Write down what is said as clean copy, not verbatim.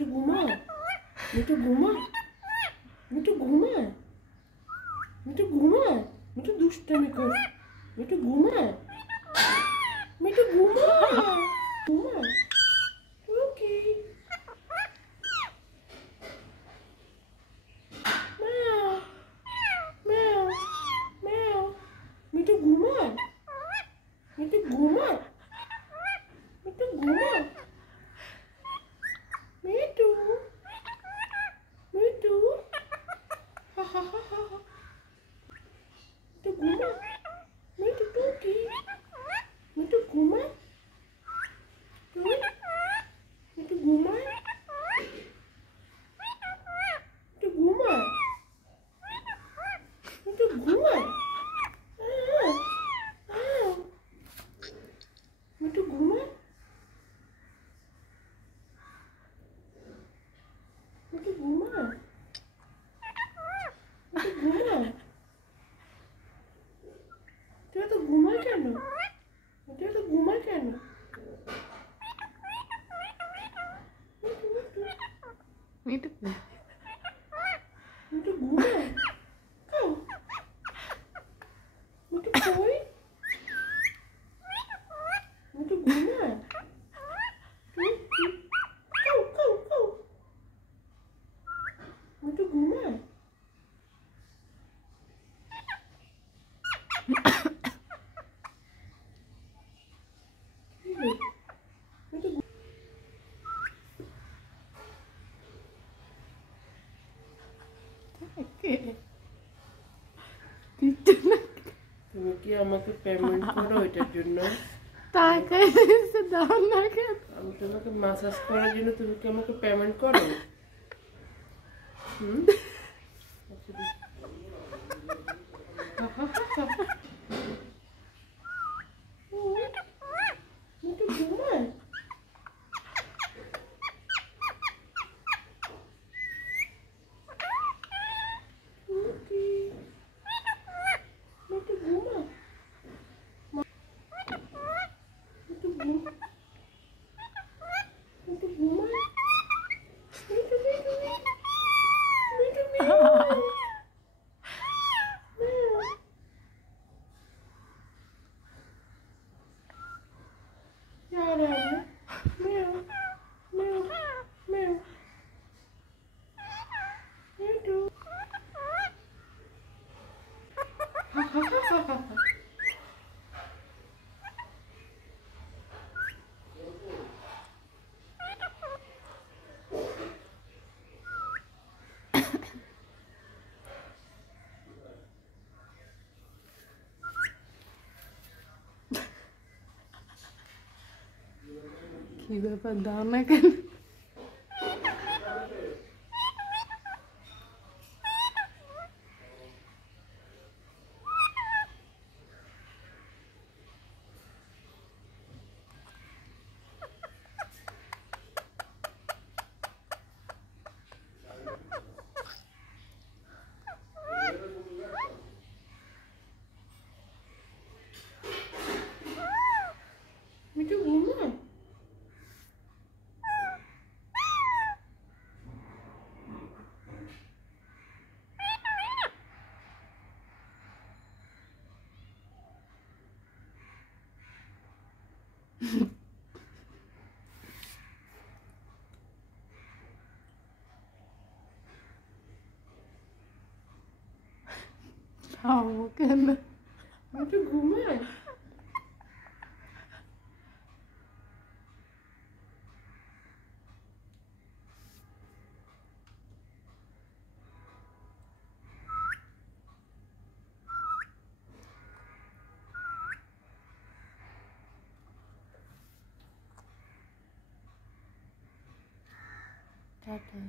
মিঠু ঘুমা, মিঠু ঘুমা, মিঠু ঘুমা, মিঠু ঘুমা, মিঠু দুষ্টামি কর, মিঠু ঘুমা, মিঠু ঘুমা, ঘুমা, টুকি, ম্যাও, ম্যাও, ম্যাও, মিঠু ঘুমা, মিঠু ঘুমা, মিঠু ঘুমা, মিঠু, মিঠু, হা হা হা হা হা, মিঠু ঘুমা, মিঠু টুকি, মিঠু ঘুমা, তুই, মিঠু ঘুমা, মিঠু ঘুমা, মিঠু ঘুমা, মিঠু ঘুমা, মিঠু ঘুমা, মিঠু ঘুমা, তুই তো ঘুমা কেন? তুই তো ঘুমা কেন? মিঠু মিঠু ঘুমা, খাও, মিঠু কই? মিঠু ঘুমা, খাও খাও খাও, মিঠু ঘুমা, মিঠু তুমি কি আমাকে পেমেন্ট করো এটার জন্য? তাকাই দাও না কেন? আমি তোমাকে ম্যাসাজ করার জন্য তুমি কি আমাকে পেমেন্ট করো? হুম? মিঠু ঘুমায়? টুকি, মিঠু ঘুমায়? মিঠু ঘুমায়? মিঠু ঘুমায়? মিঠু মিঠু মিঠু মিঠু মিঠু यार यार म्याऊ म्याऊ म्याऊ मिठू কি ব্যাপার দাও না কেন? मिठू घूमा দাও কেন? मिठू घूमा টাটা।